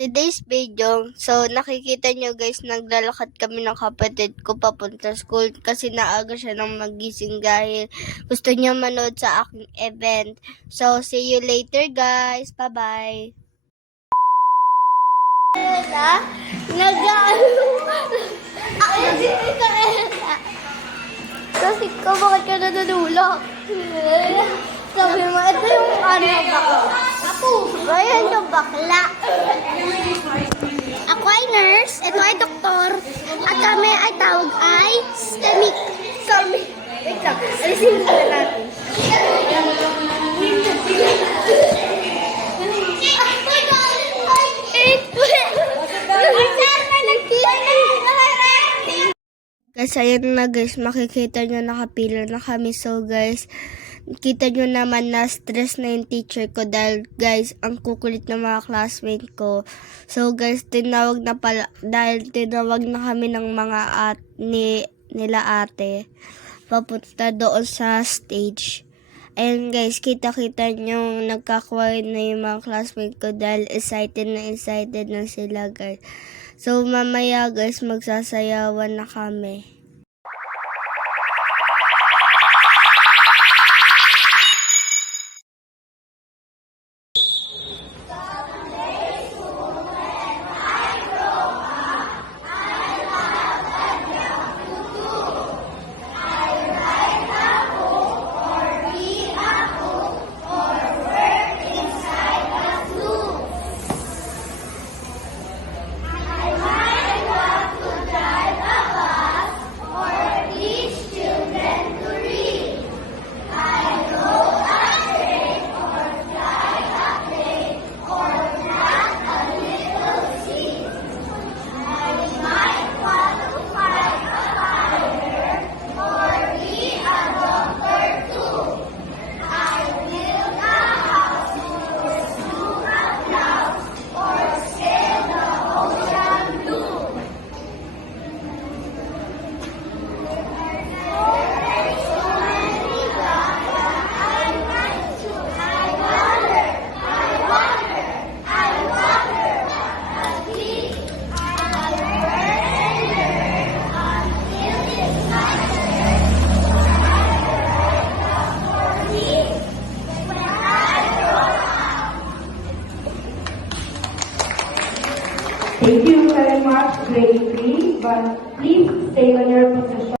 Today's video, so nakikita nyo guys, naglalakad kami ng kapatid ko papunta school kasi naaga siya ng magising dahil gusto niya manood sa aking event. So, see you later guys. Bye-bye. Kasi ikaw, bakit ka nanulog? Sabi mo, ito yung bakla. Ayan yung bakla. Ako ay nurse, ito ay doktor, at kami ay tawag ay STEMIC. Wait lang, alisin mo na natin. Guys, ayan na guys, makikita nyo nakapila na kami. So guys, kita nyo naman na stress na yung teacher ko dahil guys, ang kukulit ng mga classmate ko. So guys, tinawag na kami ng mga nila ate papunta doon sa stage. Ayan guys, kita-kita nyo nagkakway na yung mga classmate ko dahil excited na sila guys. So mamaya guys, magsasayawan na kami. Thank you very much, grade 3, but please stay on your position.